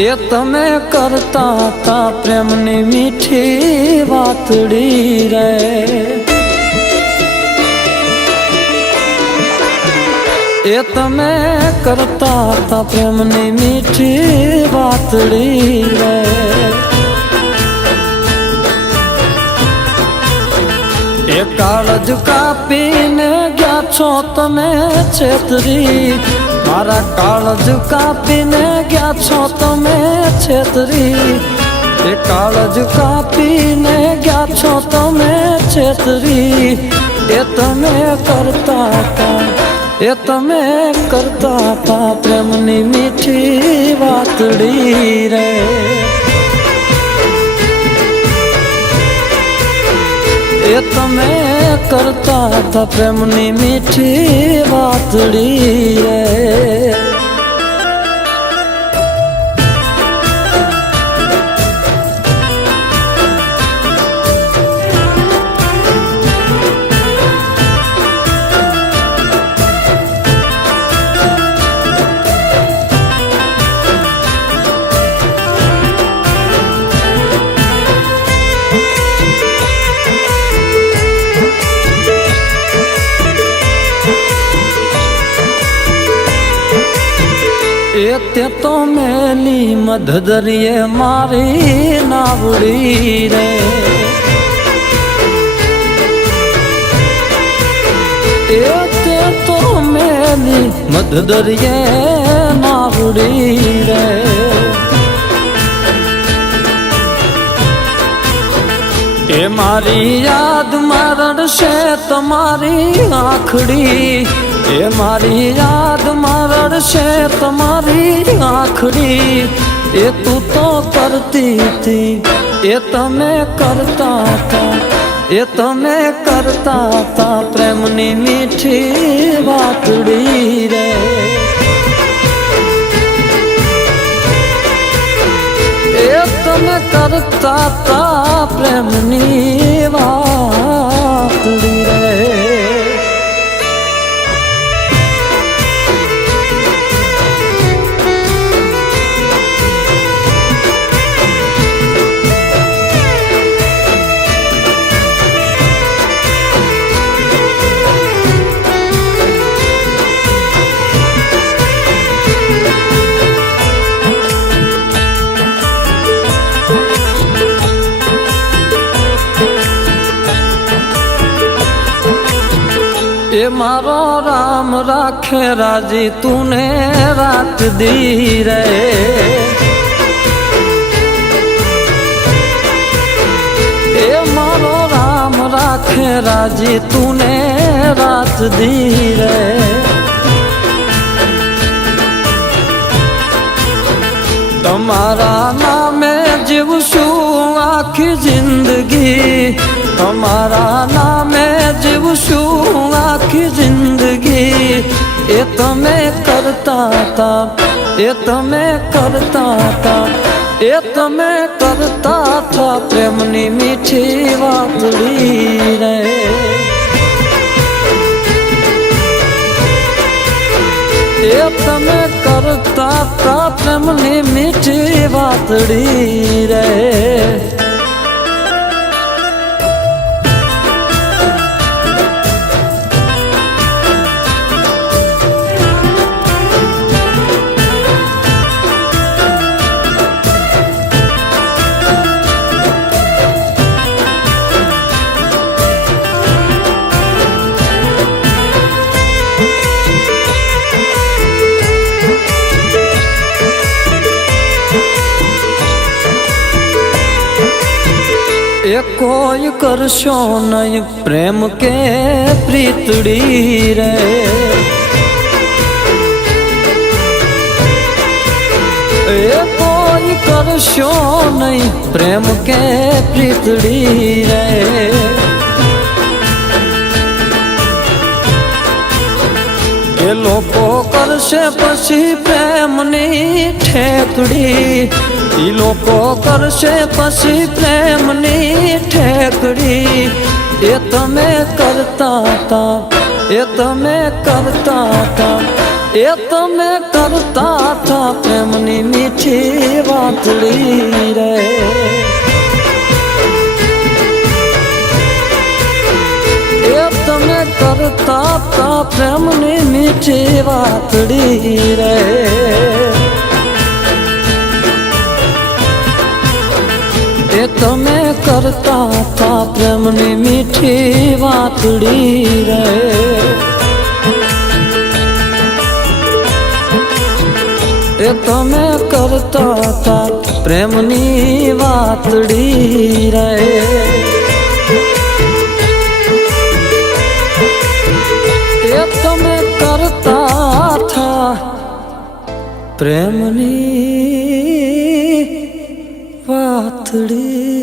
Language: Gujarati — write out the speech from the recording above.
એ તમે કરતા તા પ્રેમની મીઠી વાતડી રે, એ તમે કરતા તા પ્રેમની મીઠી વાતડી રે, એ કાળજ કાપીને ગયા છો તમે છેતરી, મારા કાળજ કાપીને ગયા છો તમે છેતરી, એ કાળજ કાપીને ગયા છો તમે છેતરી, એ તમે કરતા હતા, એ તમે કરતા હતા પ્રેમની મીઠી વાતડી રે, એ તમે કરતા હતા પ્રેમની મીઠી વાતડી રે. તે તો મેલી મધદરિયે મારી નાવડી રે, એ તે તો મેલી મધદરિયે નાવડી રે, એ મારી યાદમાં રડશે તમારી આંખડી, એ મારી યાદમાં રડશે તમારી આંખડી, એ તું તો કરતી હતી, એ તમે કરતા હતા, એ તમે કરતા હતા પ્રેમની મીઠી વાતડી રે, એ તમે કરતા હતા પ્રેમની વાતડી રે. એ મારો રામ રાખે રાજી તુને રાત દી રે, એ મારો રામ રાખે રાજી તુને રાત દી રે, તમારા નામે જીવશું આખી જિંદગી, તમારા નામે જીવશું આખી જિંદગી, એ તમે કરતા હતા, એ તમે કરતા હતા, એ તમે કરતા હતા પ્રેમની મીઠી વાતડી રે, એ તમે કરતા હતા પ્રેમની મીઠી વાતડી રે. એ કોઈ કરશો નહીં પ્રેમ કે પ્રીતડી રે, એ કોઈ કરશો નહીં પ્રેમ કે પ્રીતડી રે, એ લોકો કરશે પછી પ્રેમની ઠેકડી, ઈ લોકો કરશે પછી પ્રેમની ઠેકડી, એ તમે કરતા હતા, એ તમે કરતા હતા, એ તમે કરતા હતા પ્રેમની મીઠી વાતડી રે, એ તમે કરતા હતા પ્રેમની મીઠી વાતડી રે, એ તમે કરતા હતા પ્રેમની મીઠી વાતડી રે, એ તમે કરતા હતા પ્રેમની વાતડી રે, એ તમે કરતા હતા પ્રેમની વાતડી.